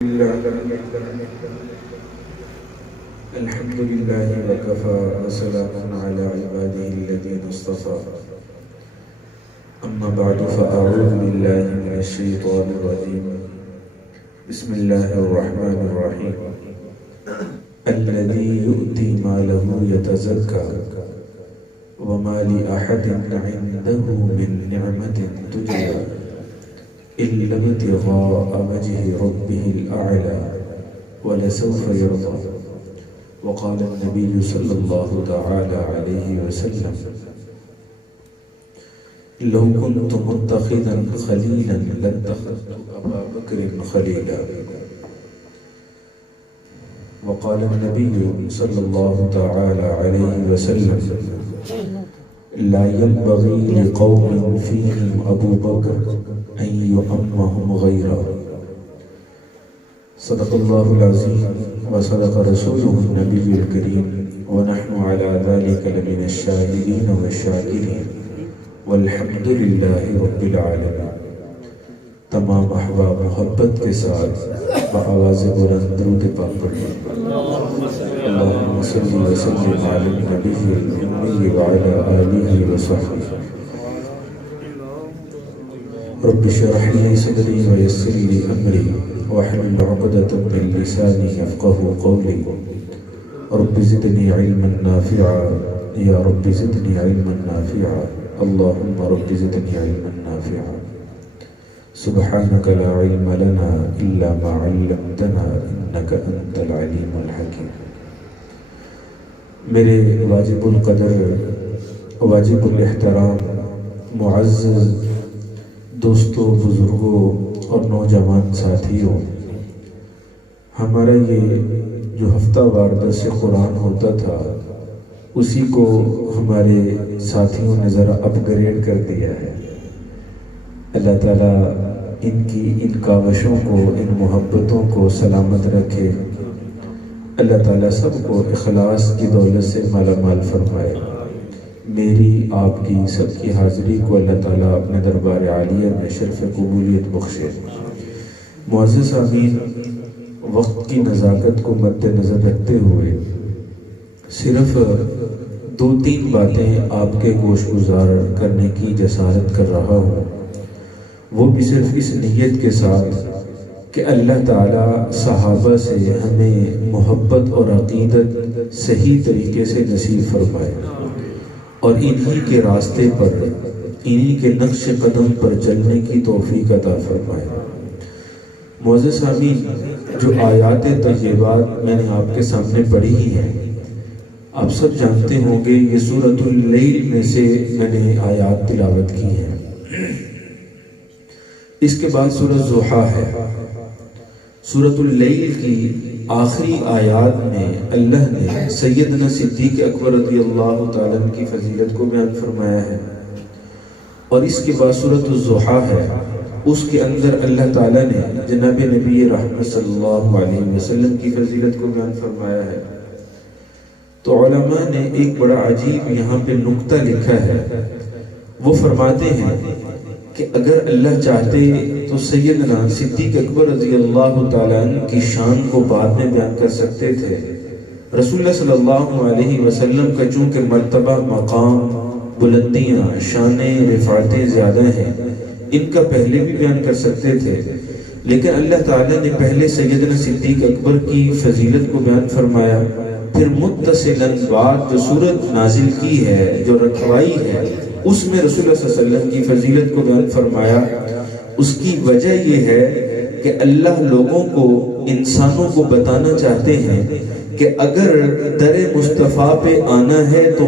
الحمد لله وكفى وسلام على عباده الذين اصطفى أما بعد فأعوذ بالله من الشيطان الرجيم بسم الله الرحمن الرحيم الذي يؤتي ماله يتزكى وما لأحد عنده من نعمة تجزى إلا ابتغاء وجه ربه الأعلى ولسوف يرضى وقال النبي صلى الله تعالى عليه وسلم لو كنت متخذا خليلا لاتخذت أبا بكر خليلا وقال النبي صلى الله تعالى عليه وسلم لا ينبغي لقوم فيهم أبو بكر أن يؤمهم غيره صدق الله العظيم وصدق رسوله النبي الكريم ونحن على ذلك لمن الشاهدين والشاكرين والحمد لله رب العالمين. تمام احباب محبت کے ساتھ بآواز بلند درود پاک پڑھیں. اللهم صل وسلم على النبي الأمي وعلى آله وصحبه. رب اشرح لي صدري ويسر لي أمري واحلل عقدة من لساني يفقهوا قولي. رب زدني علما نافعا يا رب زدني علما نافعا اللهم رب زدني علما نافعا. سبحانك لا علم لنا إلا ما علمتنا إنك أنت العليم الحكيم. میرے واجب القدر واجب الاحترام معزز دوستوں، بزرگوں اور نوجوان ساتھیوں، ہمارا یہ جو ہفتہ وار درس قرآن ہوتا تھا اسی کو ہمارے ساتھیوں نے ذرا اپ گریڈ کر دیا ہے. اللہ تعالیٰ ان کی ان کاوشوں کو، ان محبتوں کو سلامت رکھے. اللہ تعالیٰ سب کو اخلاص کی دولت سے مالا مال فرمائے. میری، آپ کی، سب کی حاضری کو اللہ تعالیٰ اپنے دربار عالیہ میں شرف قبولیت بخشے. معزز آمین، وقت کی نزاکت کو مد نظر رکھتے ہوئے صرف 2-3 باتیں آپ کے گوش گزار کرنے کی جسارت کر رہا ہوں، وہ بھی صرف اس نیت کے ساتھ کہ اللہ تعالیٰ صحابہ سے ہمیں محبت اور عقیدت صحیح طریقے سے نصیب فرمائے اور انہی کے راستے پر، انہی کے نقش قدم پر چلنے کی توفیق عطا فرمائے. معزز آمین، جو آیات طیبات میں نے آپ کے سامنے پڑھی ہی ہیں، آپ سب جانتے ہوں گے یہ سورۃ اللیل میں سے میں نے آیات تلاوت کی ہیں. اس کے بعد سورۃ ضحیٰ ہے. سورۃ اللیل کی آخری آیات میں اللہ نے سیدنا صدیق اکبر رضی اللہ تعالیٰ عنہ کی فضیلت کو بیان فرمایا ہے، اور اس کے بعد سورۃ الضحیٰ ہے. اس کے اندر اللہ تعالیٰ نے جناب نبی رحمت صلی اللہ علیہ وسلم کی فضیلت کو بیان فرمایا ہے. تو علماء نے ایک بڑا عجیب یہاں پہ نکتہ لکھا ہے. وہ فرماتے ہیں کہ اگر اللہ چاہتے تو سیدنا صدیق اکبر رضی اللہ تعالیٰ عنہ کی شان کو بعد میں بیان کر سکتے تھے. رسول اللہ صلی اللہ علیہ وسلم کا چونکہ مرتبہ، مقام، بلندیاں، شانیں، رفعتیں زیادہ ہیں، ان کا پہلے بھی بیان کر سکتے تھے، لیکن اللہ تعالیٰ نے پہلے سیدنا صدیق اکبر کی فضیلت کو بیان فرمایا، پھر متصلاً بعد جو سورت نازل کی ہے، جو رکھوائی ہے، اس میں رسول اللہ صلی اللہ علیہ وسلم کی فضیلت کو بیان فرمایا. اس کی وجہ یہ ہے کہ اللہ لوگوں کو، انسانوں کو بتانا چاہتے ہیں کہ اگر در مصطفیٰ پہ آنا ہے تو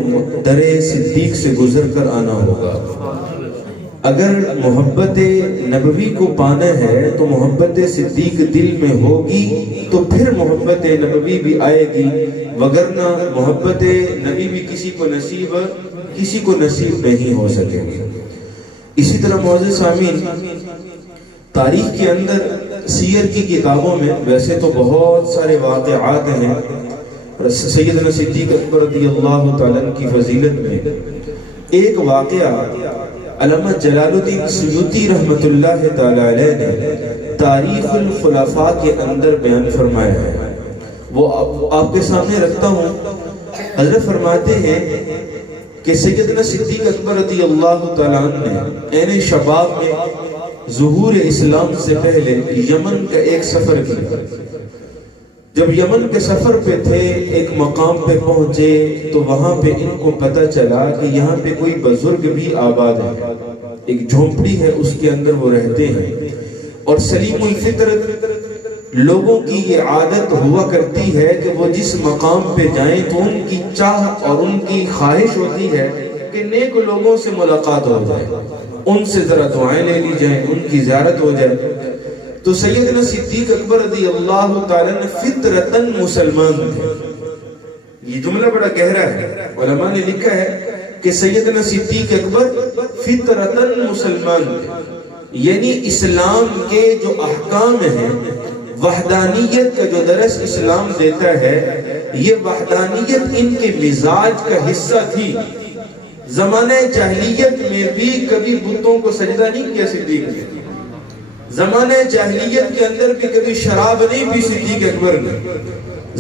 در صدیق سے گزر کر آنا ہوگا. اگر محبت نبوی کو پانا ہے تو محبت صدیق دل میں ہوگی تو پھر محبت نبوی بھی آئے گی، وگرنہ محبت نبی بھی کسی کو نصیب نہیں ہو سکے گی. اسی طرح معزز سامعین، تاریخ کے اندر سیر کی کتابوں میں ویسے تو بہت سارے واقعات ہیں. سیدنا صدیق اکبر رضی اللہ تعالیٰ عنہ کی فضیلت میں ایک واقعہ علامہ جلال الدین سیوطی رحمت اللہ تعالی علیہ نے تاریخ الخلفاء کے اندر بیان فرمایا ہے، وہ آپ کے سامنے رکھتا ہوں۔ حضرت فرماتے ہیں کہ سیدنا صدیق اکبر رضی اللہ تعالیٰ عنہ نے عین شباب میں ظہور اسلام سے پہلے یمن کا ایک سفر کیا۔ جب یمن کے سفر پہ تھے، ایک مقام پہ پہنچے تو وہاں پہ ان کو پتہ چلا کہ یہاں پہ کوئی بزرگ بھی آباد ہے، ایک جھونپڑی ہے، اس کے اندر وہ رہتے ہیں۔ اور سلیم الفطرت لوگوں کی یہ عادت ہوا کرتی ہے کہ وہ جس مقام پہ جائیں تو ان کی چاہ اور ان کی خواہش ہوتی ہے کہ نیک لوگوں سے ملاقات ہو جائے، ان سے ذرا دعائیں لے لی جائیں، ان کی زیارت ہو جائے۔ تو سیدنا صدیق اکبر رضی اللہ تعالیٰ نے فطرتاً مسلمان تھے۔ یہ جملہ بڑا گہرا ہے، علماء نے لکھا ہے کہ سیدنا صدیق اکبر فطرتاً مسلمان تھے، یعنی اسلام کے جو احکام ہیں، وحدانیت کا جو درس اسلام دیتا ہے، یہ وحدانیت ان کے مزاج کا حصہ تھی۔ زمانہ جاہلیت میں بھی کبھی بتوں کو سجدہ نہیں کیا صدیق نے، زمانہ جاہلیت کے اندر بھی کبھی شراب نہیں پی صدیق اکبر نے،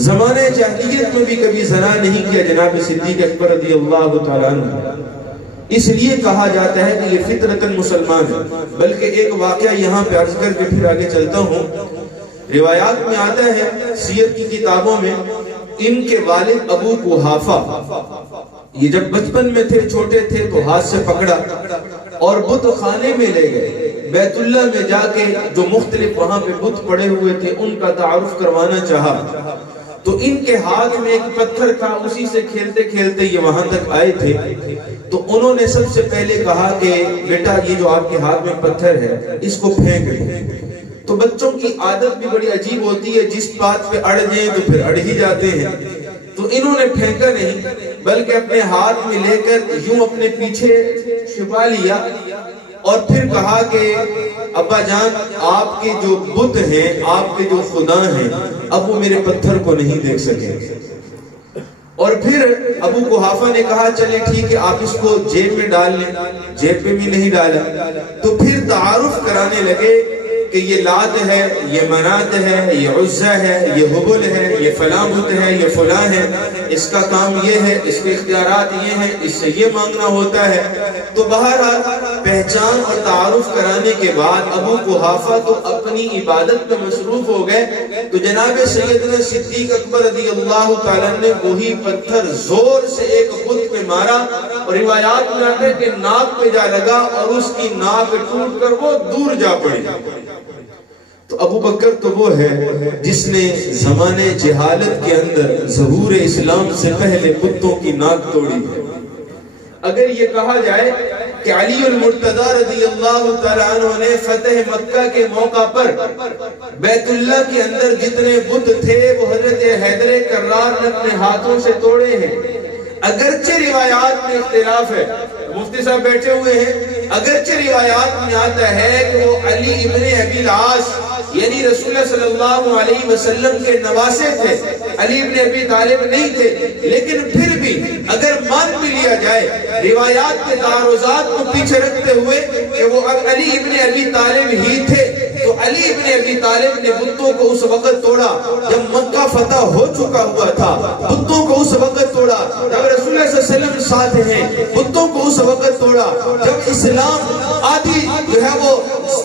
زمانہ جاہلیت میں بھی کبھی زنا نہیں کیا جناب صدیق اکبر رضی اللہ تعالیٰ عنہ۔ اس لیے کہا جاتا ہے کہ یہ فطرتاً مسلمان ہے۔ بلکہ ایک واقعہ یہاں پہ عرض کر کے پھر آگے چلتا ہوں۔ روایات میں آتا ہے، سیر کی کتابوں میں، ان کے والد ابو قحافہ یہ جب بچپن میں تھے، چھوٹے تھے، تو ہاتھ سے پکڑا اور بت خانے میں لے گئے۔ بیت اللہ میں جا کے جو مختلف وہاں پہ بت پڑے ہوئے تھے ان کا تعارف کروانا چاہا، تو ان کے ہاتھ میں ایک پتھر تھا، اسی سے کھیلتے کھیلتے یہ وہاں تک آئے تھے۔ تو انہوں نے سب سے پہلے کہا کہ بیٹا یہ جو آپ کے ہاتھ میں پتھر ہے اس کو پھینک دیں۔ تو بچوں کی عادت بھی بڑی عجیب ہوتی ہے، جس بات پہ اڑ جائیں تو پھر اڑ ہی جاتے ہیں۔ تو انہوں نے پھینکا نہیں بلکہ اپنے ہاتھ میں لے کر یوں اپنے پیچھے چھپا لیا اور پھر کہا کہ ابا جان آپ کے جو بت ہیں، آپ کے جو خدا ہیں، اب وہ میرے پتھر کو نہیں دیکھ سکے۔ اور پھر ابو قحافہ نے کہا چلے ٹھیک ہے آپ اس کو جیب میں ڈال لیں، جیب میں بھی نہیں ڈالا۔ تو پھر تعارف کرانے لگے کہ یہ لات ہے، یہ منات ہے، یہ عزہ ہے، یہ حبل ہے، یہ فلاں بت ہے، یہ فلاں ہے، اس کا کام یہ ہے، اس کے اختیارات یہ ہیں، اس سے یہ مانگنا ہوتا ہے۔ تو بہرحال پہچان اور تعارف کرانے کے بعد ابو قحافہ تو اپنی عبادت میں مصروف ہو گئے۔ تو جناب سیدنا صدیق اکبر رضی اللہ تعالیٰ نے وہی پتھر زور سے ایک بت پہ مارا، اور روایات میں آتا ہے کہ ناک پہ جا لگا اور اس کی ناک ٹوٹ کر وہ دور جا پڑی۔ تو ابو بکر تو وہ ہے جس نے زمانے جہالت کے اندر ظہور اسلام سے پہلے بتوں کی ناک توڑی ہے۔ اگر یہ کہا جائے کہ علی المرتضی رضی اللہ تعالیٰ عنہ نے فتح مکہ کے موقع پر بیت اللہ کے اندر جتنے بت تھے وہ حضرت حیدر کرار نے اپنے ہاتھوں سے توڑے ہیں۔ اگرچہ روایات میں اختلاف ہے، مفتی صاحب بیٹھے ہوئے ہیں، اگرچہ روایات میں آتا ہے کہ وہ علی ابن ابی العاص یعنی رسول اللہ صلی اللہ علیہ وسلم کے نواسے تھے، علی ابن ابی طالب نہیں تھے، لیکن پھر بھی اگر مان بھی لیا جائے روایات کے تعارضات کو پیچھے رکھتے ہوئے کہ وہ علی ابن ابی طالب ہی تھے، تو علی ابن ابی طالب نے بتوں کو اس وقت توڑا جب مکہ فتح ہو چکا ہوا تھا، بتوں کو اس وقت توڑا جب رسول اللہ صلی اللہ علیہ وسلم ساتھ ہیں، بتوں کو اس وقت توڑا جب اسلام آدھی جو ہے وہ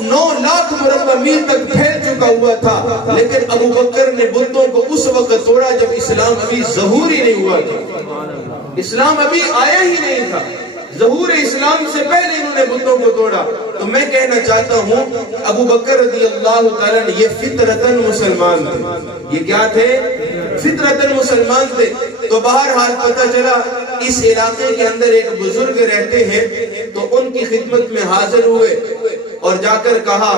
9 لاکھ مربع میل تک پھیل چکا ہوا تھا، لیکن ابو بکر نے بتوں کو اس وقت توڑا جب اسلام ابھی ظہور ہی نہیں ہوا تھا، اسلام ابھی آیا ہی نہیں تھا، ظہور اسلام سے پہلے انہوں نے بتوں کو توڑا۔ تو میں کہنا چاہتا ہوں ابو بکر رضی اللہ تعالیٰ نے یہ فطرتاً مسلمان تھے، یہ کیا تھے؟ فطرتاً مسلمان تھے۔ تو بہرحال پتہ چلا اس علاقے کے اندر ایک بزرگ رہتے ہیں، تو ان کی خدمت میں حاضر ہوئے اور جا کر کہا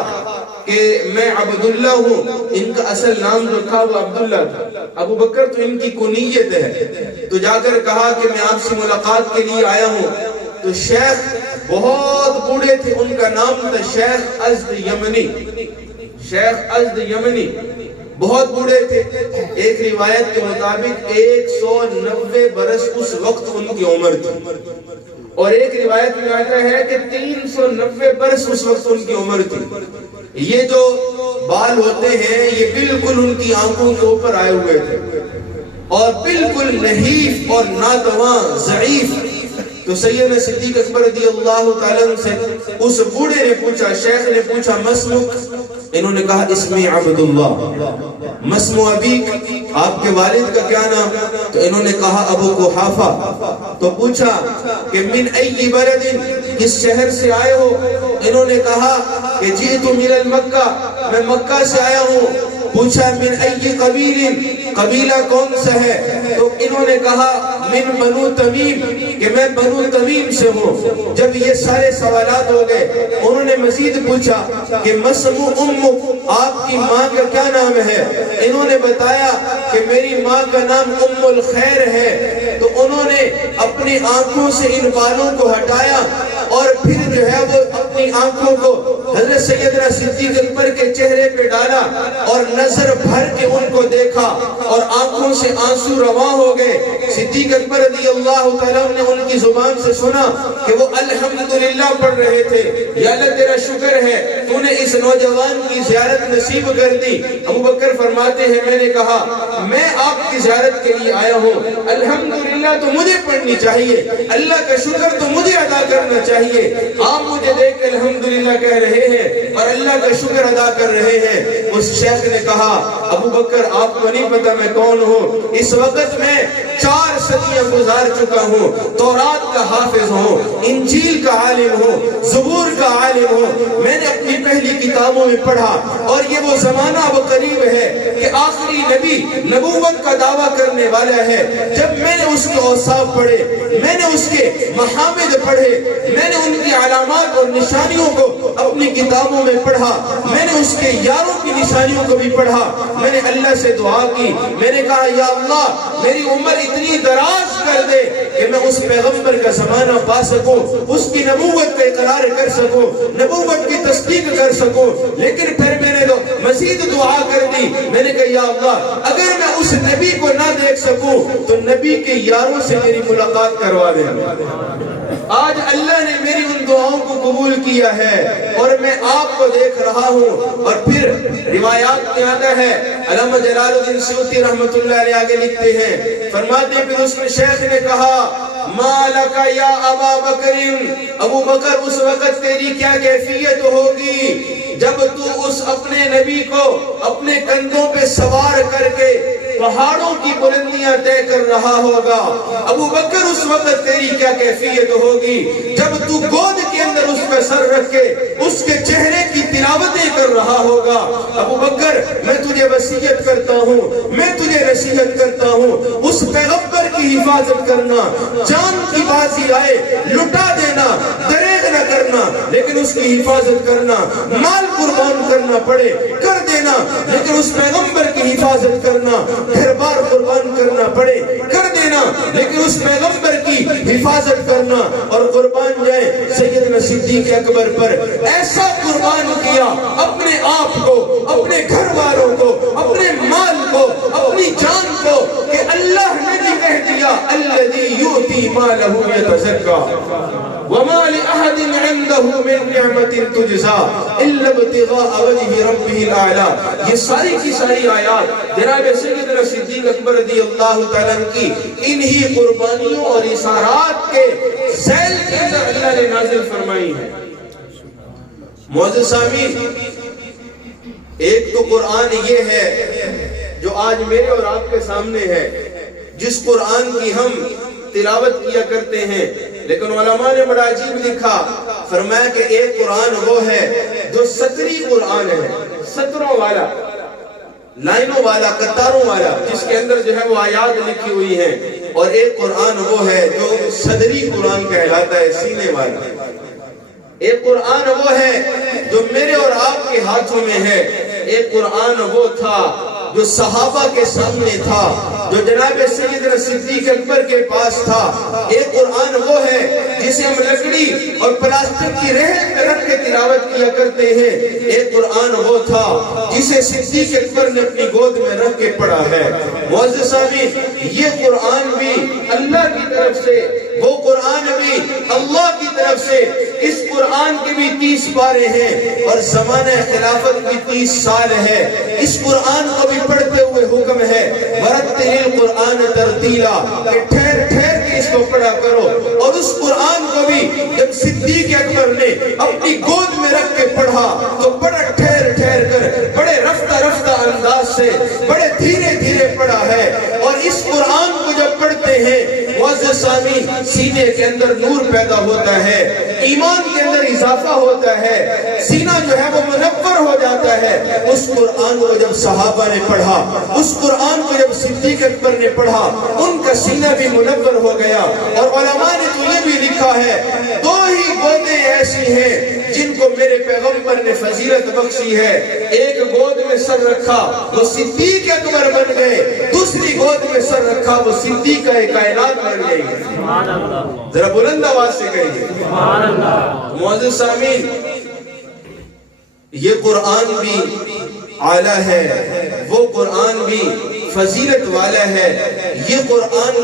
کہ میں عبداللہ ہوں، ان کا اصل نام جو تھا وہ عبداللہ تھا، ابو بکر تو ان کی کنیت ہے۔ تو جا کر کہا کہ میں آپ سے ملاقات کے لیے آیا ہوں۔ تو شیخ بہت بوڑھے تھے، ان کا نام تھا شیخ ازد یمنی، شیخ ازد یمنی بہت بوڑھے تھے، ایک روایت کے مطابق 190 برس اس وقت ان کی عمر تھی، اور ایک روایت میں آتا ہے کہ 390 برس اس وقت ان کی عمر تھی. یہ جو بال ہوتے ہیں یہ بالکل ان کی آنکھوں کے اوپر آئے ہوئے تھے اور بالکل نحیف اور ناتواں ضعیف. تو سیدنا صدیق اکبر رضی اللہ تعالیٰ عنہ سے اس بوڑھے نے پوچھا، شیخ نے پوچھا مسمک؟ انہوں نے کہا اسمی عبداللہ. مسمو ابیک، آپ کے والد کا کیا نام؟ تو انہوں نے کہا ابو قحافہ. تو پوچھا کہ من ای بلد، کس شہر سے آئے ہو؟ انہوں نے کہا کہ جئت من مکہ، میں مکہ سے آیا ہوں. پوچھا من ای قبیل، قبیلہ کون سا ہے؟ تو انہوں نے کہا من بنو تمیم، کہ میں بنو تمیم سے ہوں. جب یہ سارے سوالات ہو گئے انہوں نے مزید پوچھا کہ مسمو امک، آپ کی ماں کا کیا نام ہے؟ انہوں نے بتایا کہ میری ماں کا نام ام الخیر ہے. تو انہوں نے اپنی آنکھوں سے ان بالوں کو ہٹایا اور پھر جو ہے وہ اپنی آنکھوں کو حضرت سیدنا صدیق اکبر کے چہرے پہ ڈالا اور نظر بھر کے ان کو دیکھا اور آنکھوں سے آنسو رواں ہو گئے. صدیق اکبر رضی اللہ تعالیٰ نے ان کی زبان سے سنا کہ وہ الحمدللہ پڑھ رہے تھے. یا اللہ تیرا شکر ہے تو نے اس نوجوان کی زیارت نصیب کر دی. ابو بکر فرماتے ہیں میں نے کہا میں آپ کی زیارت کے لیے آیا ہوں، الحمدللہ تو مجھے پڑھنی چاہیے، اللہ کا شکر تو مجھے ادا کرنا چاہیے. آپ مجھے دیکھ کے الحمدللہ کہہ رہے ہیں اور اللہ کا شکر ادا کر رہے ہیں. اس شیخ نے کہا ابو بکر آپ کو نہیں پتا میں کون ہوں؟ اس وقت میں 4 صدیاں گزار چکا ہوں، تورات کا حافظ ہوں، انجیل کا عالم ہوں، زبور کا عالم ہوں. میں نے اپنی پہلی کتابوں میں پڑھا اور یہ وہ زمانہ اب قریب ہے کہ آخری نبی نبوت کا دعویٰ کرنے والا ہے. جب میں نے اس کے اوصاف پڑھے، میں نے اس کے محامد پڑھے، میں نے ان کی علامات اور نشانیوں کو اپنی کتابوں میں پڑھا، میں نے اس کے یاروں کی نشانیوں کو بھی پڑھا. میں نے اللہ سے دعا کی، میں نے کہا یا اللہ میری عمر اتنی دراز کر دے کہ میں اس پیغمبر کا زمانہ پا سکوں، اس کی نبوت کا اقرار کر سکوں، نبوت کی تصدیق کر سکوں. لیکن پھر میں نے مزید دعا کر دی. میں نے کہا یا اللہ اگر میں اس نبی کو نہ دیکھ سکوں تو نبی کے یاروں سے میری ملاقات کروا دے. آج اللہ نے میری ان دعاؤں کو قبول کیا ہے اور میں آپ کو دیکھ رہا ہوں. اور پھر روایات میں آتا ہے، علامہ جلال الدین سیوطی رحمت اللہ علیہ آگے لکھتے ہیں، فرماتے ہیں پھر اس میں شیخ نے کہا مالک یا ابا بکر، ابو بکر اس وقت تیری کیا کیفیت ہوگی جب تو اس اپنے نبی کو اپنے کندھوں پہ سوار کر کے پہاڑوں کی بلندیاں طے کر رہا ہوگا. ابو بکر اس وقت تیری کیا کیفیت ہوگی جب تو گود کے اندر اس کا سر رکھ کے اس کے چہرے کی تلاوتیں کر رہا ہوگا. ابو بکر میں تجھے وصیت کرتا ہوں، میں تجھے نصیحت کرتا ہوں، اس پیغمبر کی حفاظت کرنا، جان کی بازی آئے لٹا دینا، دریغ نہ کرنا لیکن اس کی حفاظت کرنا، مال قربان کرنا پڑے کر دینا لیکن اس پیغمبر کی حفاظت کرنا، گھر بار قربان کرنا پڑے کر دینا لیکن اس پیغمبر کی حفاظت کرنا. اور قربان جائے سیدنا صدیق اکبر پر ایسا قربان کیا اپنے آپ کو، اپنے گھر والوں کو، اپنے مال کو، اپنی جان کو کہ اللہ نے بھی کہہ دیا الذی یؤتی مالہ یتزکا وما لأحد عنده من نعمة تجزا إلا ابتغاء وجه ربه الأعلى. یہ ساری کی ساری آیات جناب سیدنا صدیق اکبر رضی اللہ تعالیٰ کی انہی قربانیوں اور اشارات کے ذیل کے اندر اللہ نے نازل فرمائی ہے. معزز سامعین، ایک تو قرآن یہ ہے جو آج میرے اور آپ کے سامنے ہے، جس قرآن کی ہم تلاوت کیا کرتے ہیں. لیکن علماء نے بڑا عجیب لکھا، فرمایا کہ ایک قرآن وہ ہے جو سطری قرآن ہے، سطروں والا، لائنوں والا، قطاروں والا، جس کے اندر جو ہے وہ آیات لکھی ہوئی ہیں. اور ایک قرآن وہ ہے جو صدری قرآن کہلاتا ہے، سینے والا. ایک قرآن وہ ہے جو میرے اور آپ کے ہاتھوں میں ہے. ایک قرآن وہ تھا جو صحابہ کے سامنے تھا، جو جناب سیدنا صدیق اکبر کے پاس تھا۔ ایک قرآن وہ ہے جسے ہم لکڑی اور پلاسٹک کی رہن میں رکھ کے تلاوت کیا کرتے ہیں، ایک قرآن وہ تھا جسے صدیق اکبر نے اپنی گود میں رکھ کے پڑھا ہے۔ معزز سامعین، یہ قرآن بھی اللہ کی طرف سے، وہ قرآن بھی اللہ کی طرف سے۔ اس قرآن کے بھی 30 پارے ہیں اور زمانہ خلافت بھی 30 سال ہے۔ اس قرآن کو بھی پڑھتے ہوئے حکم ہے وَرَتِّلِ الْقُرْآنَ تَرْتِيلًا، کہ ٹھہر ٹھہر کے اس کو پڑھا کرو۔ اور اس قرآن کو بھی جب صدیق اکبر نے اپنی گود میں رکھ کے پڑھا تو بڑا ٹھہر ٹھہر کر، بڑے رفتہ رفتہ انداز سے، بڑے دھیرے دھیرے پڑھا ہے۔ اور اس قرآن کو جب پڑھتے ہیں معزز سامعین، سینے کے اندر نور پیدا ہوتا ہے، ایمان کے اندر اضافہ ہوتا ہے، سینہ جو ہے وہ منور ہو جاتا ہے۔ اس قرآن کو جب صحابہ نے پڑھا، اس قرآن کو جب صدیق اکبر نے پڑھا، ان کا سینہ بھی منور ہو گیا۔ اور علماء نے تو یہ بھی لکھا ہے 2 ہی گودیں ایسی ہیں جن کو میرے پیغمبر نے فضیلت بخشی ہے۔ ایک گود میں سر رکھا وہ صدیق اکبر بن گئے، دوسری گود میں سر رکھا وہ صدیقہ کائنات بن گئی۔ ذرا بلند آواز سے کہیے سبحان اللہ۔ معزز سامعین، یہ قرآن بھی اعلیٰ ہے، وہ قرآن بھی فضیلت والا ہے۔ یہ قرآن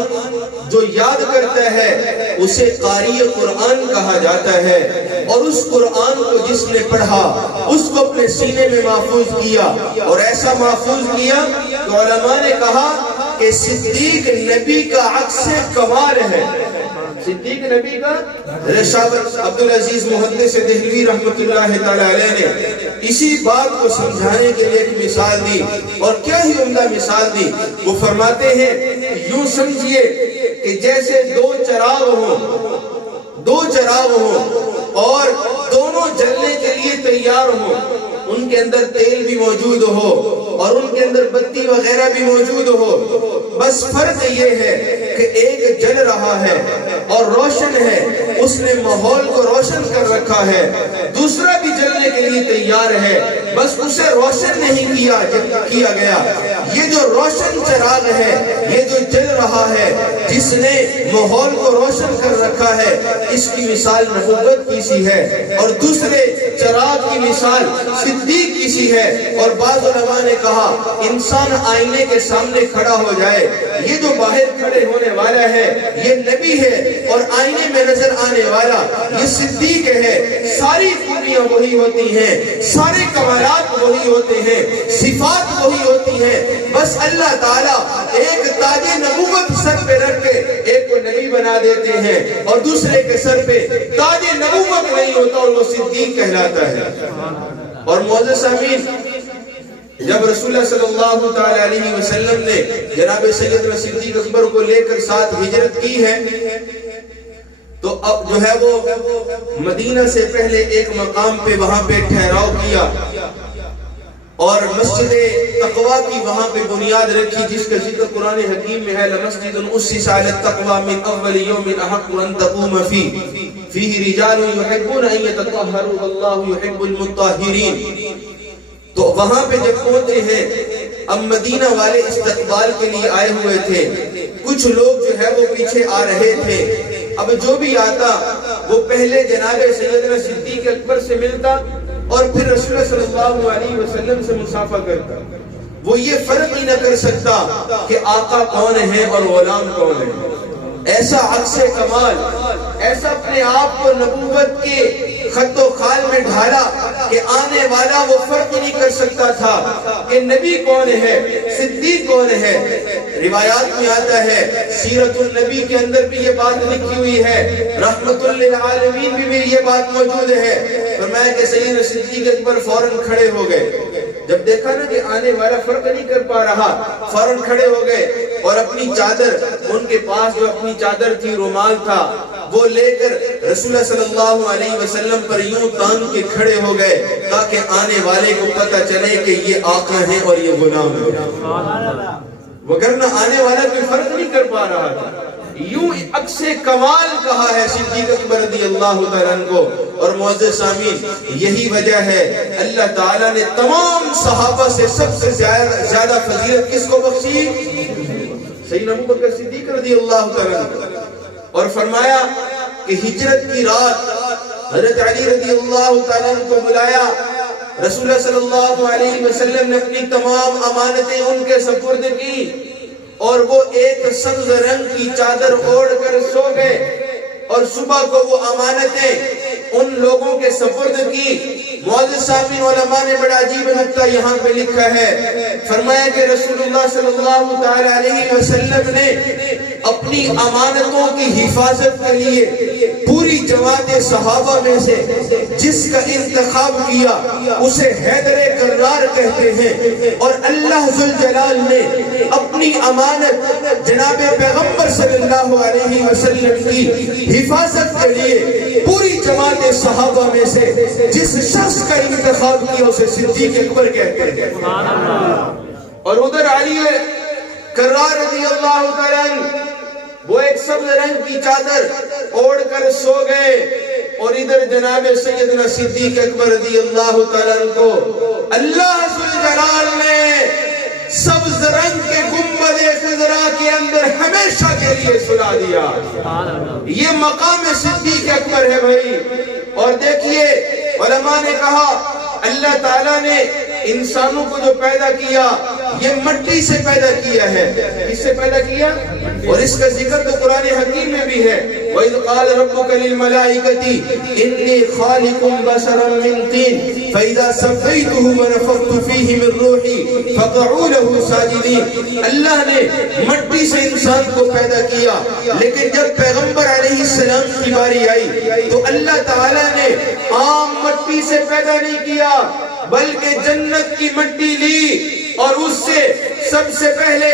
جو یاد کرتا ہے اسے قاری قرآن کہا جاتا ہے، اور اس قرآن کو جس نے پڑھا اس کو اپنے سینے میں محفوظ کیا، اور ایسا محفوظ کیا تو علماء نے کہا کہ صدیق نبی کا عکس کمال ہے۔ صدیق نبی کا رشاد عبدالعزیز محدث دہلوی رحمۃ اللہ تعالی علیہ نے اسی بات کو سمجھانے کے لیے ایک مثال دی، اور کیا ہی عمدہ مثال دی۔ وہ فرماتے ہیں یوں سمجھیے کہ جیسے 2 چراغ ہوں اور دونوں جلنے کے لیے تیار ہوں، ان کے اندر تیل بھی موجود ہو اور ان کے اندر بتی وغیرہ بھی موجود ہو، بس فرق یہ ہے کہ ایک جل رہا ہے اور روشن ہے، اس نے ماحول کو روشن کر رکھا ہے، دوسرا بھی جلنے کے لیے تیار ہے، بس اسے روشن نہیں کیا گیا۔ یہ جو روشن چراغ ہے، یہ جو جل رہا ہے، جس نے ماحول کو روشن کر رکھا ہے، اس کی مثال نبوت کی سی ہے، اور دوسرے چراغ کی مثال صدیق کی سی ہے۔ اور بعض علماء نے کہا انسان آئینے کے سامنے کھڑا ہو جائے، یہ جو باہر کھڑے ہونے والا ہے یہ نبی ہے، اور آئینے میں نظر آنے والا یہ صدیق ہے۔ ساری خوبیاں وہی ہوتی ہیں، سارے کمالات وہی ہوتے ہیں، صفات وہی ہوتی ہیں، بس اللہ تعالیٰ ایک تاج نبوت سر پہ رکھ کے ایک کو نبی بنا دیتے ہیں، اور دوسرے کے سر پہ تاج نبوت نہیں ہوتا اور وہ صدیق کہلاتا ہے۔ اور معزز سامعین، جب رسول اللہ صلی اللہ تعالی علیہ وسلم نے جناب سیدنا صدیق اکبر کو لے کر ساتھ ہجرت کی ہے، تو اب جو ہے وہ مدینہ سے پہلے ایک مقام پہ وہاں پہ ٹھہراؤ کیا، اور مسجد تقویٰ کی وہاں پہ بنیاد رکھی، جس کا ذکر قرآن حکیم میں ہے لَمَسْجِدٌ أُسِّسَ عَلَى التَّقْوَىٰ مِنْ أَوَّلِ يَوْمٍ أَحَقُّ أَن تَقُومَ فِيهِ رِجَالٌ يُحِبُّونَ أَن يَتَطَهَّرُوا وَاللَّهُ يُحِبُّ الْمُطَّهِّرِينَ۔ تو وہاں پہ جب پہنچے ہیں، اب مدینہ والے استقبال کے لیے آئے ہوئے تھے، کچھ لوگ جو ہے وہ پیچھے آ رہے تھے، اب جو بھی آتا وہ پہلے جناب سیدنا صدیق اکبر سے ملتا اور پھر رسول اللہ صلی اللہ علیہ وسلم سے مصافحہ کرتا۔ وہ یہ فرق ہی نہ کر سکتا کہ آقا کون ہے اور غلام کون ہے۔ ایسا عکس کمال، ایسا اپنے آپ کو نبوت کے خط و خال میں ڈھالا کہ آنے والا وہ فرق نہیں کر سکتا تھا کہ نبی کون ہے، صدیق کون ہے۔ روایات میں آتا ہے، سیرت النبی کے اندر بھی یہ بات لکھی ہوئی ہے، رحمت للعالمین بھی یہ بات موجود ہے۔ فرمایا کہ سیدنا صدیق اکبر فوراً کھڑے ہو گئے، جب دیکھا نا کہ آنے والا فرق نہیں کر پا رہا، فوراً کھڑے ہو گئے اور اپنی چادر، ان کے پاس جو اپنی چادر تھی، رومال تھا، وہ لے کر رسول اللہ صلی اللہ علیہ وسلم پر یوں تان کے کھڑے ہو گئے تاکہ آنے والے کو پتہ چلے کہ یہ آقا ہے اور یہ غلام ہے، وگرنہ آنے والا کوئی فرق نہیں کر پا رہا تھا۔ یوں عکس کمال کہا ہے صدیق اکبر رضی اللہ تعالیٰ عنہ کو. اور معزز سامعین یہی وجہ ہے اللہ تعالیٰ نے تمام صحابہ سے سب سے زیادہ فضیلت کس کو بخشی؟ سیدنا ابو بکر صدیق رضی اللہ تعالیٰ عنہ. اور فرمایا کہ ہجرت کی رات حضرت علی رضی اللہ تعالیٰ عنہ کو بلایا. رسول اللہ صلی اللہ علیہ وسلم نے اپنی تمام امانتیں ان کے سپرد کی اور وہ ایک سبز رنگ کی چادر اوڑھ کر سو گئے. اور صبح کو وہ امانتیں ان لوگوں کے سپرد کی. معزز سامعین علماء نے بڑا عجیب نکتہ یہاں پہ لکھا ہے. فرمایا کہ رسول اللہ صلی اللہ تعالی علیہ وسلم نے اپنی امانتوں کی حفاظت کے لیے پوری جماعت صحابہ میں سے جس کا انتخاب کیا اسے حیدر کرار کہتے ہیں. اور اللہ ذوالجلال نے اپنی امانت جناب پیغمبر صلی اللہ علیہ وسلم کی حفاظت کے لیے پوری جماعت صحابہ میں سے جس شخص کا انتخاب کیا اسے صدیق اکبر کہتے ہیں. اور ادھر علی کرار رضی اللہ تعالیٰ عنہ وہ ایک سبز رنگ کی چادر اوڑھ کر سو گئے. اور ادھر جناب سیدنا صدیق اکبر رضی اللہ تعالیٰ عنہ کو اللہ ذوالجلال نے سبز رنگ کے گنبد خضرا کے اندر ہمیشہ کے لیے سلا دیا. یہ مقام صدیق اکبر ہے بھائی. اور دیکھیے علماء نے کہا اللہ تعالیٰ نے انسانوں کو جو پیدا کیا یہ مٹی سے پیدا کیا ہے. اس سے پیدا کیا اور اس کا ذکر تو قرآن حکیم میں بھی ہے. وَإِذْ قَالَ رَبُّكَ لِلْمَلَائِكَةِ إِنِّي خَالِقٌ بَشَرًا مِّن طِينٍ فَإِذَا سَوَّيْتُهُ وَنَفَخْتُ فِيهِ مِن رُّوحِي فَقَعُوا لَهُ سَاجِدِينَ. اللہ نے مٹی سے انسان کو پیدا کیا لیکن جب پیغمبر علیہ السلام کی باری آئی تو اللہ تعالیٰ نے عام مٹی سے پیدا نہیں کیا بلکہ جنت کی مٹی لی اور اس سے سب سے پہلے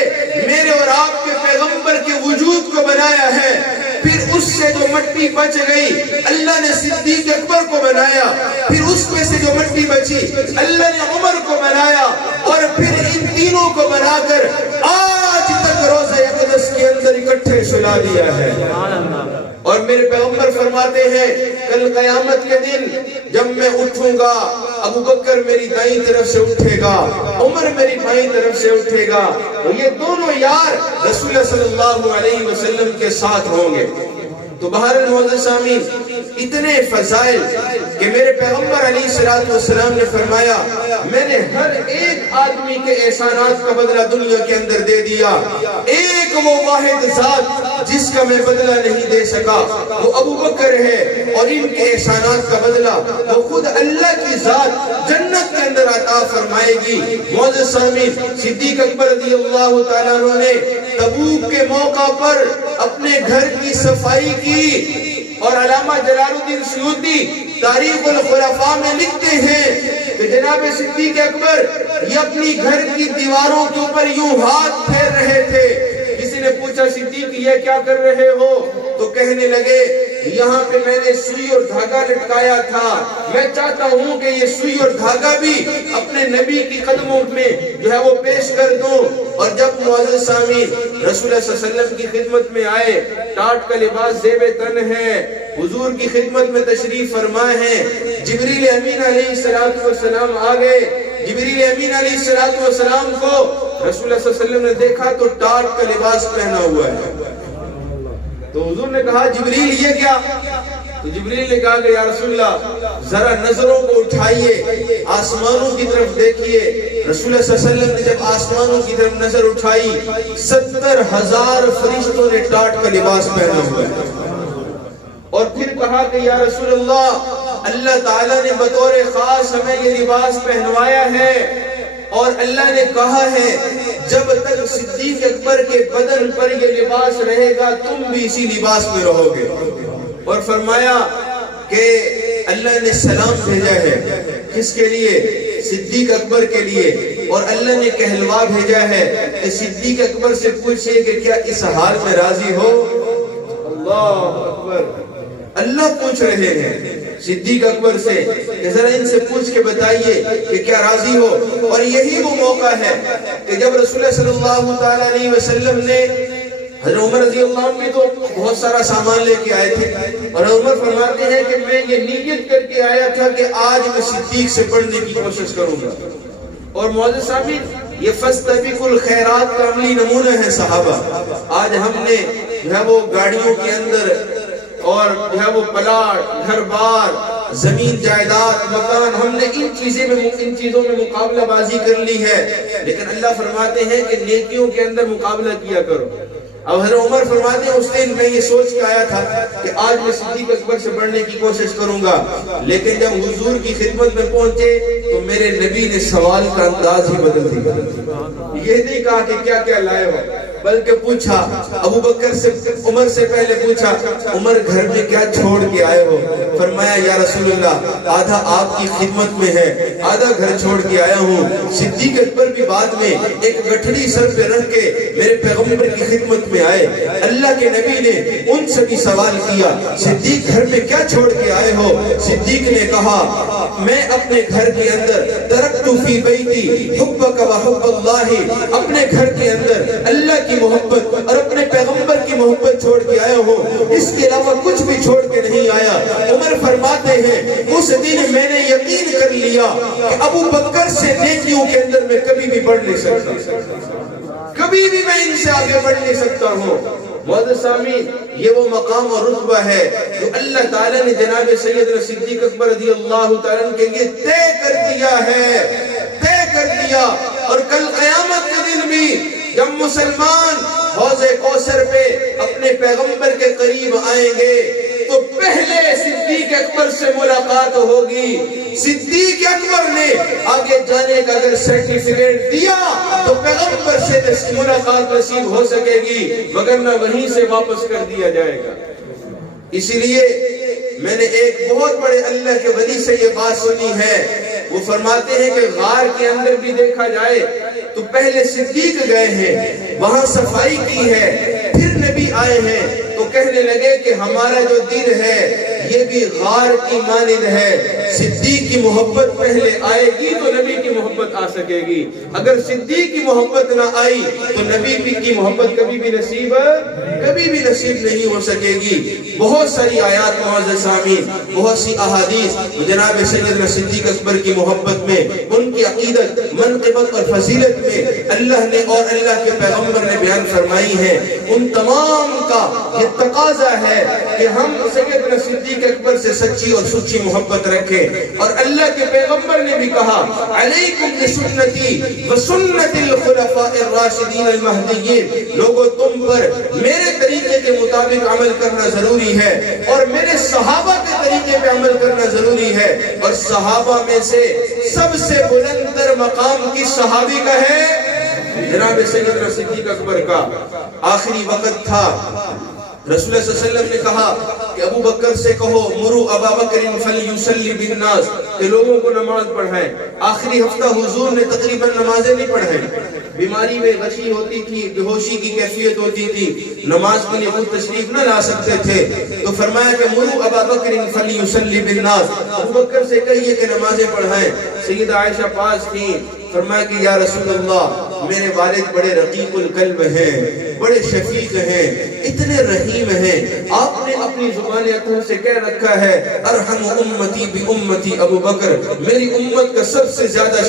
میرے اور آپ کے پیغمبر کے وجود کو بنایا ہے. پھر اس سے جو مٹی بچ گئی اللہ نے صدیق اکبر کو بنایا. پھر اس میں سے جو مٹی بچی اللہ نے عمر کو بنایا. اور پھر ان تینوں کو بنا کر آج تک روضہ اقدس کے اندر اکٹھے سلا دیا ہے. اور میرے پیغمبر فرماتے ہیں کل قیامت کے دن جب میں اٹھوں گا ابو بکر میری دائیں طرف سے اٹھے گا عمر میری بائیں طرف سے اٹھے گا. تو یہ دونوں یار رسول اللہ صلی اللہ علیہ وسلم کے ساتھ ہوں گے. تو بہرحال معزز سامعین اتنے فضائل کہ میرے پیغمبر علیہ السلام نے فرمایا میں نے ہر ایک آدمی کے احسانات کا بدلہ دنیا کے اندر دے دیا. ایک وہ واحد ذات جس کا میں بدلہ نہیں دے سکا وہ ابو بکر ہے. اور ان کے احسانات کا بدلہ وہ خود اللہ کی ذات جنت کے اندر عطا فرمائے گی. معزز سامعین صدیق اکبر رضی اللہ تعالیٰ عنہ نے تبوک کے موقع پر اپنے گھر کی صفائی کی. اور علامہ جلال الدین سیوطی تاریخ الخلفاء میں لکھتے ہیں کہ جناب صدیق اکبر یہ اپنی گھر کی دیواروں کے اوپر یوں ہاتھ پھیر رہے تھے. کسی نے پوچھا صدیق یہ کیا کر رہے ہو تو کہنے لگے یہاں پہ میں نے سوئی اور دھاگا لٹکایا تھا. میں چاہتا ہوں کہ یہ سوئی اور دھاگا بھی اپنے نبی کی قدموں میں جو ہے وہ پیش کر دوں. اور جب معزز سامعین رسول اللہ صلی اللہ علیہ وسلم کی خدمت میں آئے ٹاٹ کا لباس زیب تن ہے حضور کی خدمت میں تشریف فرما ہے. جبریل امین علیہ السلام آ گئے. جبریل امین علیہ السلام کو رسول اللہ صلی اللہ علیہ وسلم نے دیکھا تو ٹاٹ کا لباس پہنا ہوا ہے. تو حضور نے کہا جبریل یہ کیا؟ تو جبریل نے کہا کہ یا رسول اللہ ذرا نظروں کو اٹھائیے آسمانوں کی طرف دیکھیے. رسول اللہ صلی اللہ علیہ وسلم نے جب آسمانوں کی طرف نظر اٹھائی 70,000 فرشتوں نے ٹاٹ کا لباس پہنا ہوا ہے. اور پھر کہا کہ یا رسول اللہ تعالیٰ نے بطور خاص ہمیں یہ لباس پہنوایا ہے اور اللہ نے کہا ہے جب تک صدیق اکبر کے بدن پر یہ لباس رہے گا تم بھی اسی لباس میں رہو گے. اور فرمایا کہ اللہ نے سلام بھیجا ہے کس کے لیے؟ صدیق اکبر کے لیے. اور اللہ نے کہلوا بھیجا ہے کہ صدیق اکبر سے پوچھئے کہ کیا اس حال میں راضی ہو. اللہ اکبر. اللہ پوچھ رہے ہیں صدیق اکبر سے کہ ذرا ان سے پوچھ کے بتائیے کہ کیا راضی ہو. اور یہی وہ موقع ہے کہ جب رسول اللہ صلی اللہ علیہ وسلم نے حضرت عمر رضی اللہ عنہ بھی تو بہت سارا سامان لے کے آئے تھے، اور عمر فرماتے ہیں کہ میں یہ نیت کر کے آیا تھا کہ آج میں صدیق سے بڑھنے کی کوشش کروں گا۔ اور معزز صاحب یہ فاستبقوا الخیرات کا عملی نمونہ ہے صحابہ۔ آج ہم نے جو ہے وہ گاڑیوں کے اندر اور جو ہے وہ پلاٹ، گھر بار، زمین جائیداد، مکان، ہم نے ان چیزوں میں مقابلہ بازی کر لی ہے، لیکن اللہ فرماتے ہیں کہ نیکیوں کے اندر مقابلہ کیا کرو۔ اب حضرت عمر فرماتے ہیں اس دن میں یہ سوچ کے آیا تھا کہ آج میں صدیق اکبر سے بڑھنے کی کوشش کروں گا، لیکن جب حضور کی خدمت میں پہنچے تو میرے نبی نے سوال کا انداز ہی بدل دیا۔ یہ نہیں کہا کہ کیا کیا لائے ہو، بلکہ پوچھا، ابو بکر سے، عمر سے پہلے پوچھا، عمر گھر میں کیا چھوڑ کے آئے ہو؟ فرمایا یا رسول اللہ آدھا آپ کی خدمت میں ہے، آدھا گھر چھوڑ کے آیا ہوں۔ صدیق اکبر کی بات میں ایک گٹھڑی سر پہ رکھ کے میرے پیغمبر کی خدمت میں آئے۔ اللہ کے نبی نے ان سے بھی سوال کیا، صدیق گھر میں کیا چھوڑ کے آئے ہو؟ صدیق نے کہا میں اپنے گھر کے اندر ترکت فی بیتی حبک و حب اللہ، اپنے گھر کے اندر اللہ کی محبت اور اپنے پیغمبر کی محبت چھوڑ کے آیا ہوں، اس کے علاوہ کچھ بھی چھوڑ کے نہیں آیا۔ عمر فرماتے ہیں اس دن میں نے یقین کر لیا کہ ابو بکر سے نیکیوں کے اندر میں کبھی بھی بڑھ نہیں سکتا، کبھی بھی میں ان سے آگے بڑھ نہیں سکتا ہوں۔ معزز سامعین، یہ وہ مقام اور رتبہ ہے جو اللہ تعالیٰ نے جناب سیدنا صدیق اکبر رضی اللہ تعالیٰ عنہ کے لیے طے کر دیا ہے، طے کر دیا۔ اور کل قیامت کے دن بھی جب مسلمان حوض کوثر پہ اپنے پیغمبر کے قریب آئیں گے تو پہلے صدیق اکبر سے ملاقات ہوگی۔ صدیق اکبر نے آگے جانے کا اگر سرٹیفکیٹ دیا تو پیغمبر سے ملاقات نصیب ہو سکے گی، مگر نہ وہیں سے واپس کر دیا جائے گا۔ اسی لیے میں نے ایک بہت بڑے اللہ کے ولی سے یہ بات سنی ہے، وہ فرماتے ہیں کہ غار کے اندر بھی دیکھا جائے تو پہلے صدیق گئے ہیں، وہاں صفائی کی ہے، پھر نبی آئے ہیں، تو کہنے لگے کہ ہمارا جو دل ہے یہ بھی غار کی مانند ہے، صدیق کی محبت پہلے آئے گی تو نبی کی محبت آ سکے گی، اگر صدیق کی محبت نہ آئی تو نبی کی محبت کبھی بھی نصیب نہیں ہو سکے گی۔ بہت ساری آیات معزز سامعین، بہت سی احادیث جناب سیدنا صدیق اکبر کی محبت میں، ان کی عقیدت، منقبت اور فضیلت میں اللہ نے اور اللہ کے پیغمبر نے بیان فرمائی ہے۔ ان تمام کا یہ تقاضا ہے کہ ہم سیدنا صدیق اکبر سے سچی اور سچی محبت رکھیں، اور اللہ کے پیغمبر نے بھی کہا علیکم بسنتی وسنت الخلفاء الراشدین المہدیین، لوگوں تم پر میرے طریقے کے مطابق عمل کرنا ضروری ہے اور میرے صحابہ کے طریقے پہ عمل کرنا ضروری ہے۔ اور صحابہ میں سے سب سے بلند تر مقام کس صحابی کا ہے؟ جناب سیدنا صدیق اکبر کا۔ آخری وقت تھا، رسول اللہ صلی اللہ علیہ وسلم نے کہا کہ ابو بکر سے کہو مرو ابا بکر فلیصلی بالناس، کہ لوگوں کو نماز پڑھائیں۔ آخری ہفتہ حضور نے تقریباً نمازیں نہیں پڑھائیں، بیماری میں غشی ہوتی تھی، بے ہوشی کی کیفیت ہوتی تھی، نماز کے لیے خود تشریف نہ لا سکتے تھے، تو فرمایا کہ مرو ابا بکر فلیصلی بالناس، ابو بکر سے کہیے کہ نمازیں پڑھائیں۔ سیدہ عائشہ پاس تھیں، فرمایا کہ یا رسول اللہ میرے والد بڑے رقیق القلب ہیں، بڑے شفیق ہیں، اتنے رحیم ہیں، آپ نے اپنی زبان اطہر سے کہہ رکھا ہے ارحم امتی بی امتی ابو بکر، میری امت کا سب سے زیادہ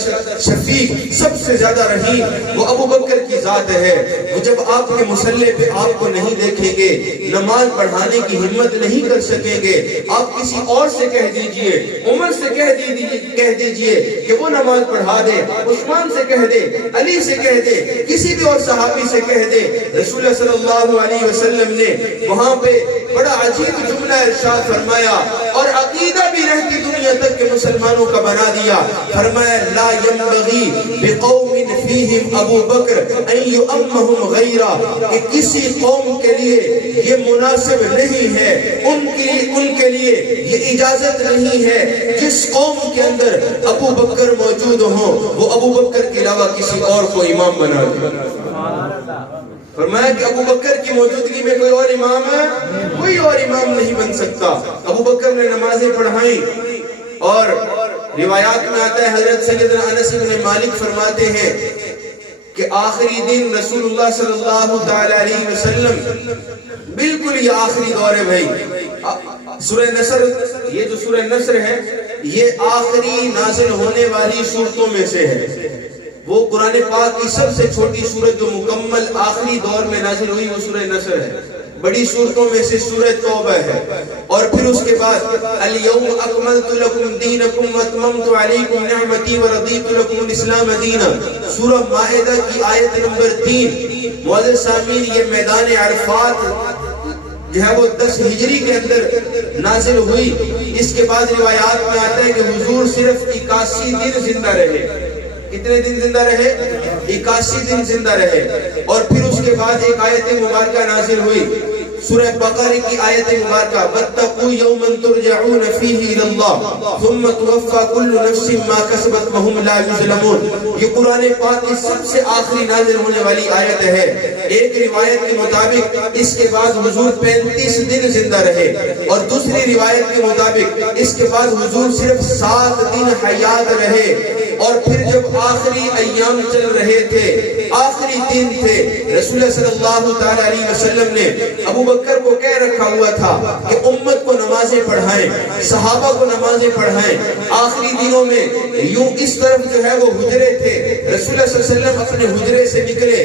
شفیق، سب سے زیادہ رحیم وہ ابو بکر کی ذات ہے۔ وہ جب آپ کے مصلی پہ آپ کو نہیں دیکھیں گے، نماز پڑھانے کی ہمت نہیں کر سکیں گے، آپ کسی اور سے کہہ دیجئے، عمر سے کہہ دیجئے کہ وہ نماز پڑھا دے، عثمان سے کہہ دے، علی سے کہہ دے، کسی بھی اور صحابی سے کہہ دے۔ رسول اللہ صلی اللہ علیہ وسلم نے وہاں پہ بڑا عجیب جملہ ارشاد فرمایا اور عقیدہ بھی رہتی دنیا تک کے مسلمانوں کا بنا دیا۔ فرمایا لا ينبغي بقوم فيهم ابو بکر ان يؤمهم غیرہ، کہ کسی قوم کے لیے یہ مناسب نہیں ہے، ان کے لیے یہ اجازت نہیں ہے جس قوم کے اندر ابو بکر موجود ہوں وہ ابو بکر کے علاوہ کسی اور کو امام بنا دے۔ فرمایا کہ ابو بکر کی موجودگی میں کوئی اور امام ہے، کوئی اور امام نہیں بن سکتا۔ ابو بکر نے نمازیں پڑھائیں، اور روایات میں آتا ہے حضرت سیدنا انس بن مالک فرماتے ہیں کہ کہ آخری دن رسول اللہ صلی اللہ تعالی علیہ وسلم بالکل یہ آخری دور ہے بھائی. سورہ نصر، یہ جو سورہ نصر ہے یہ آخری نازل ہونے والی صورتوں میں سے ہے. وہ قرآن پاک کی سب سے چھوٹی سورت جو مکمل آخری دور میں نازل ہوئی وہ سورہ نصر ہے. بڑی صورتوں میں سے سورہ توبہ ہے. اور پھر اس کے بعد الیوم اکملت لکم دینکم واتممت علیکم نعمتی ورضیت لکم الاسلام دینا. سورہ مائدہ کی آیت نمبر 3. معزز سامعین، یہ میدان عرفات جو ہے وہ 10 ہجری کے اندر نازل ہوئی. اس کے بعد روایات میں آتا ہے کہ حضور صرف 81 دن زندہ رہے. کتنے دن زندہ رہے؟ 81 دن زندہ رہے. اور پھر اس کے بعد ایک آیت مبارکہ نازل ہوئی سورہ بقرہ کی آیت مبارکہ واتقوا یوما ترجعون فیہ الی اللہ ثم توفی کل نفس ما کسبت وهم لا یظلمون. یہ قرآن پاک کی سب سے آخری نازل ہونے والی آیت ہے. ایک روایت کے مطابق اس کے بعد حضور 35 دن زندہ رہے اور دوسری روایت کے مطابق اس کے بعد حضور صرف 7 دن حیات رہے. اور پھر جب آخری ایام چل رہے تھے، آخری دن تھے، رسول اللہ صلی اللہ تعالی علیہ وسلم نے ابو بکر کو کہہ رکھا ہوا تھا کہ امت کو نمازیں پڑھائیں، صحابہ کو نمازیں پڑھائیں. آخری دنوں میں یوں اس طرف جو ہے وہ حجرے تھے، رسول اللہ صلی اللہ علیہ وسلم اپنے حجرے سے نکلے،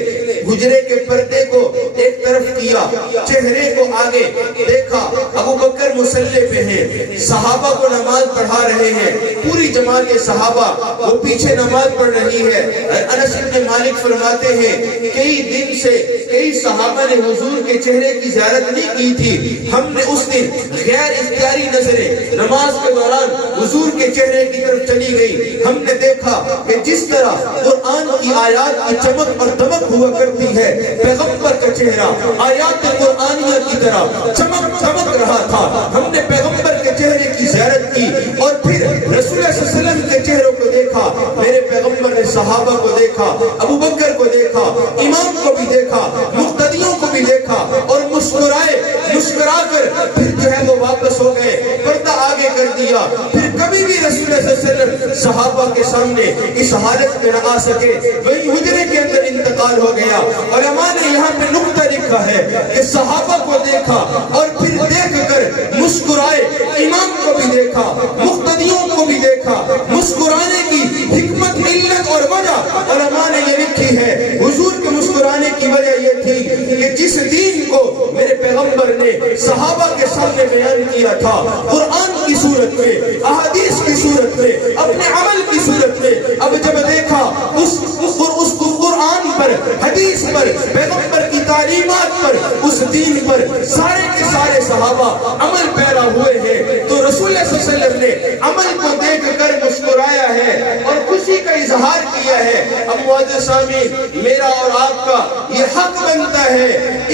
حجرے کے پردے کو ایک طرف کیا، چہرے کو آگے دیکھا، ابو بکر مصلی پہ ہیں، صحابہ کو نماز پڑھا رہے ہیں، پوری جماعت صحابہ وہ پیچھے نماز پڑھ رہی ہے. انس بن مالک فرماتے ہیں کئی دن سے کئی صحابہ نے حضور کے چہرے کی زیارت نہیں کی تھی. ہم نے اس دن غیر اختیاری نظریں نماز کے دوران حضور کے چہرے کی طرف چلی گئی. ہم نے دیکھا کہ جس طرح قرآن کی آیات کی چمک اور دمک ہوا کرتی ہے، پیغمبر کا چہرہ آیات قرآنیہ کی طرح چمک دمک رہا تھا. ہم نے پیغمبر کے چہرے کی زیارت کی اور پھر رسول اللہ صلی اللہ علیہ وسلم کے چہروں کو دیکھا. میرے پیغمبر نے صحابہ کو دیکھا، ابو بکر کو دیکھا، امام کو بھی دیکھا، مقتدیوں کو بھی دیکھا اور مسکرائے. مسکرا کر پھر جو ہے وہ واپس ہو گئے، پردہ آگے کر دیا. پھر کبھی بھی رسول اللہ صلی اللہ علیہ وسلم صحابہ کے سامنے اس حالت میں نہ آ سکے. وہی حجرے کے اندر انتقال ہو گیا. علماء نے یہاں پہ نقطہ لکھا ہے کہ صحابہ کو دیکھا اور پھر دیکھ کر مسکرائے. امام کو بھی دیکھا، مقتدیوں کو بھی دیکھا. مسکرانے کی حکمت، علت اور وجہ علماء نے یہ لکھی ہے. حضور کے مسکرانے کی وجہ یہ تھی کہ جس دین کو میرے پیغمبر نے صحابہ کے سامنے بیان کیا تھا، قرآن کی صورت میں، احادیث کی صورت میں، اپنے عمل کی صورت میں، اب جب دیکھا اس قرآن پر، حدیث پر، پیغمبر کی تعلیمات پر، اس دین پر سارے کے سارے صحابہ عمل پیرا ہوئے ہیں، تو رسول اللہ صلی اللہ علیہ وسلم نے عمل کو دیکھ کر مسکرایا ہے اور خوشی کا اظہار کیا ہے. اب معزز سامعین، میرا اور آپ کا یہ حق بنتا ہے،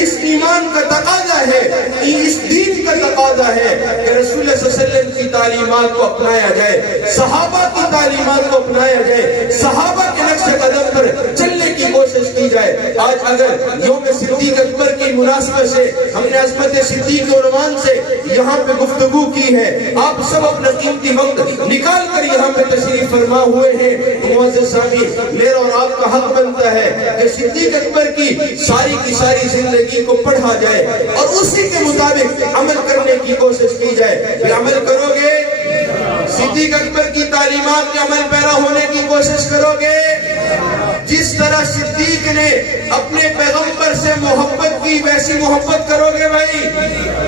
اس ایمان کا تقاضا ہے، اس دین کا تقاضا ہے کہ رسول اللہ صلی اللہ علیہ وسلم کی تعلیمات کو اپنایا جائے، صحابہ کی تعلیمات کو اپنایا جائے، صحابہ کے نقش قدم پر چلنے کی کوشش کی جائے. آج اگر یوم صدیق اکبر کی مناسبت سے ہم نے عظمت صدیق اور عنوان سے یہاں پہ گفتگو کی ہے، آپ سب اپنا قیمتی وقت نکال کر یہاں پہ تشریف فرما ہوئے ہیں، تو معزز سامعین، میرا اور آپ کا حق بنتا ہے کہ صدیق اکبر کی ساری زندگی کو پڑھا جائے اور اسی کے مطابق عمل کرنے کی کوشش کی جائے. یہ عمل کرو گے، صدیق اکبر کی تعلیمات کے عمل پیرا ہونے کی کوشش کرو گے. جس طرح صدیق نے اپنے پیغمبر سے محبت کی ویسی محبت کرو گے بھائی.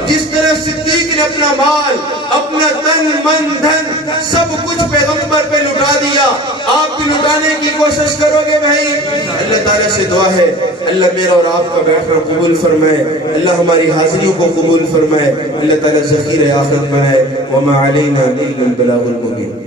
جس طرح صدیق نے اپنا مال، اپنا تن من دھن سب کچھ پیغمبر پہ لٹا دیا، آپ بھی لٹانے کی کوشش کرو گے بھائی. اللہ تعالیٰ سے دعا ہے اللہ میرا اور آپ کا بیٹھنا قبول فرمائے، اللہ ہماری حاضریوں کو قبول فرمائے، اللہ تعالیٰ ذخیرہ آخرت بنائے. وما علینا الا البلاغ المبین.